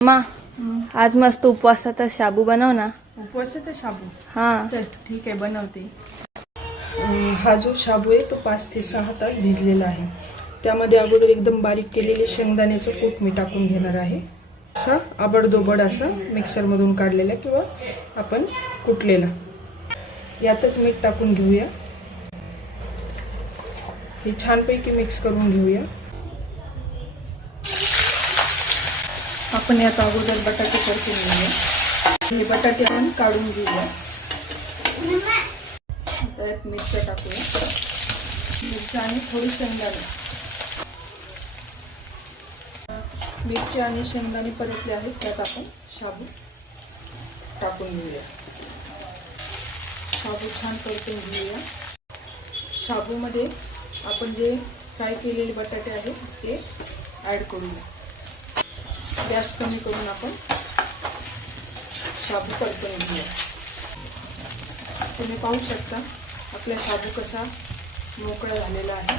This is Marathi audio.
मा आज मस्त उपवासाचा शाबू बनव ना. उपवासाचा शाबू? हा चल ठीक आहे, बनवते. हा जो शाबू आहे तो 5 ते 6 तास भिजलेला आहे. त्यामध्ये अगोदर एकदम बारीक केलेले शेंगदाण्याचं कूट मी टाकून घेणार आहे. असा आबडधोबड असा मिक्सरमधून काढलेला किंवा आपण कुटलेला. यातच मीठ टाकून घेऊया. हे छानपैकी मिक्स करून घेऊया. आपण यात अगोदर बटाटे परतून घेऊया. हे बटाटे आपण काढून घेऊया. त्यात मिरच्या टाकूया. मिरच्या आणि थोडी शेंगदाणे. मिरची आणि शेंगदाणे परतले आहेत. त्यात आपण शाबू टाकून घेऊया. शाबू छान परतून घेऊया. शाबूमध्ये आपण जे फ्राय केलेले बटाटे आहेत ते ॲड करूया. गॅस कमी करून आपण शाबू परतून घेऊया. तुम्ही पाहू शकता आपला शाबू कसा मोकळा झालेला आहे.